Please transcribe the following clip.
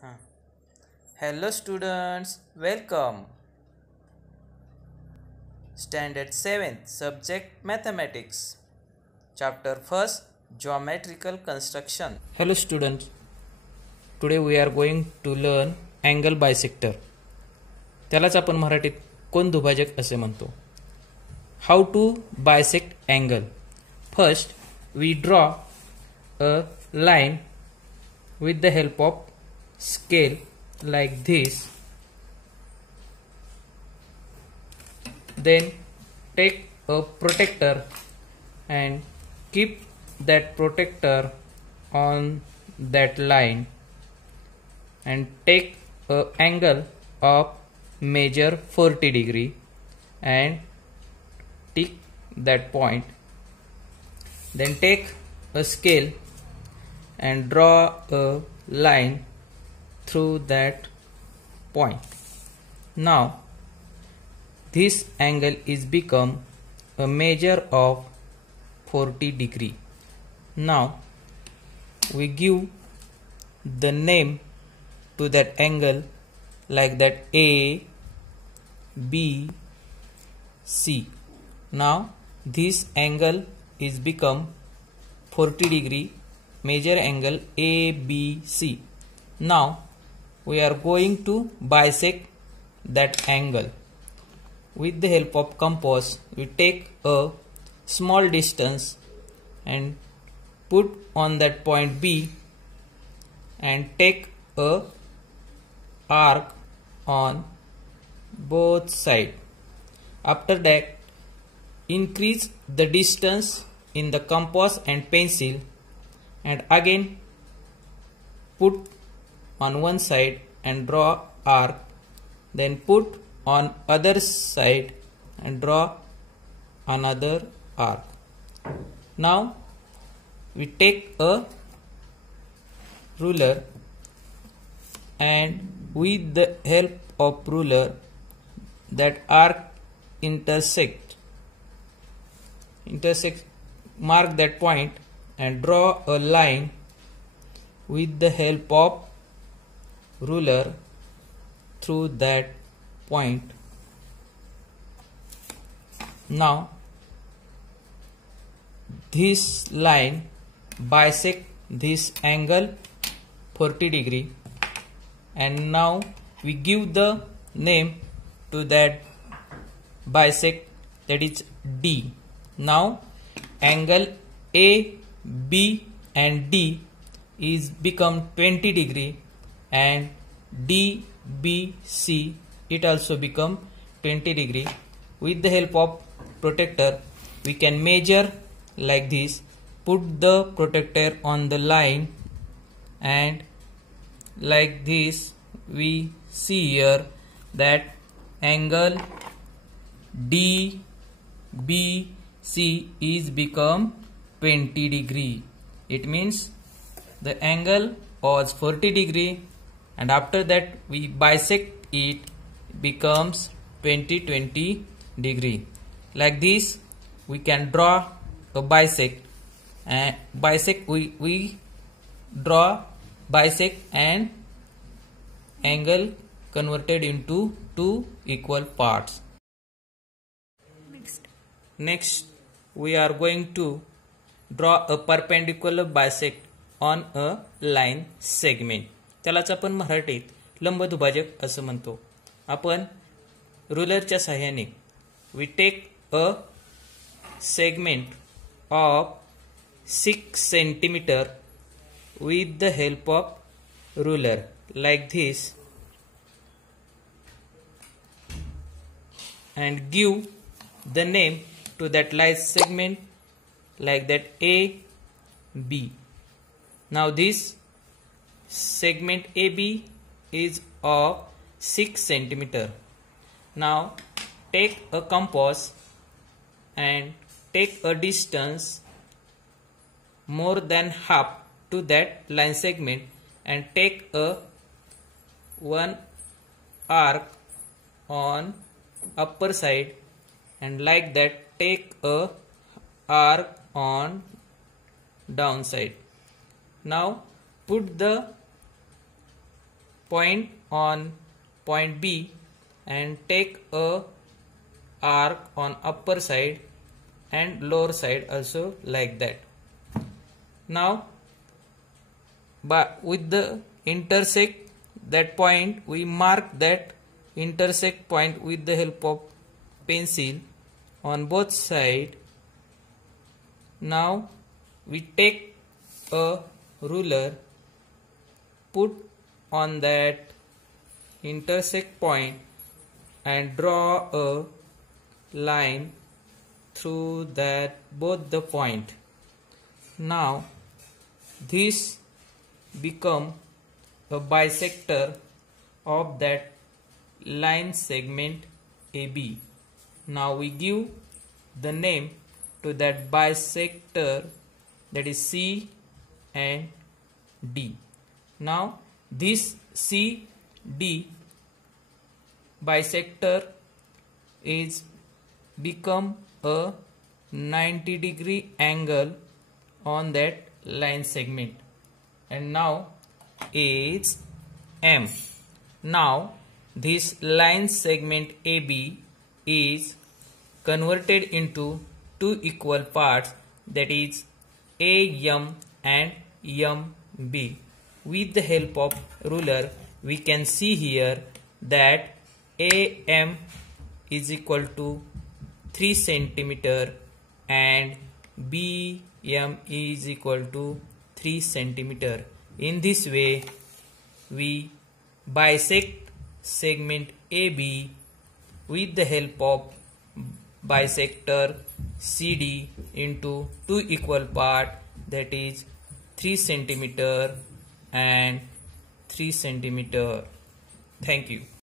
Huh. Hello students, welcome. Standard 7th Subject Mathematics. Chapter 1st Geometrical Construction. Hello students, today we are going to learn angle bisector. त्यालाच आपण मराठीत कोन दुभाजक असे म्हणतो. How to bisect angle. First, we draw a line with the help of scale like this. Then take a protractor and keep that protractor on that line and take a angle of measure 40 degree and tick that point. Then take a scale and draw a line through that point. Now this angle is become a measure of 40 degree. Now we give the name to that angle like that A, B, C. Now this angle is become 40 degree, measure angle ABC. Now we are going to bisect that angle. With the help of compass, we take a small distance and put on that point B and take a arc on both sides. After that, increase the distance in the compass and pencil and again put on one side and draw arc, then put on other side and draw another arc. Now we take a ruler and with the help of ruler that arc intersect, mark that point and draw a line with the help of ruler through that point. Now this line bisect this angle 40 degree and now we give the name to that bisect, that is D. Now angle A, B and D is become 20 degree and D, B, C it also become 20 degree. With the help of protractor we can measure like this, put the protractor on the line and like this we see here that angle D, B, C is become 20 degree. It means the angle was 40 degree and after that we bisect it becomes 20 degree. Like this we can draw a bisect and we draw bisect and angle converted into two equal parts. Next we are going to draw a perpendicular bisect on a line segment. त्यालाच आपण मराठीत लंबदुभाजक असं म्हणतो. आपण रुलरच्या सहाय्याने we take a segment of 6 centimeter with the help of ruler like this and give the name to that line segment like that A, B. Now this segment AB is of 6 centimeter. Now take a compass and take a distance more than half to that line segment and take a one arc on upper side and like that take a arc on downside. Now put the point on point B and take a arc on upper side and lower side also like that. Now with the intersect that point, we mark that intersect point with the help of pencil on both sides. Now we take a ruler, put on that intersect point and draw a line through that both the point. Now this become a bisector of that line segment AB. Now we give the name to that bisector, that is C and D. Now this CD bisector is become a 90-degree angle on that line segment, and now it's M. Now this line segment AB is converted into two equal parts, that is AM and MB. With the help of ruler, we can see here that AM is equal to 3 centimeter and BM is equal to 3 centimeter. In this way, we bisect segment AB with the help of bisector CD into two equal parts, that is 3 centimeter and 3 centimeter. Thank you.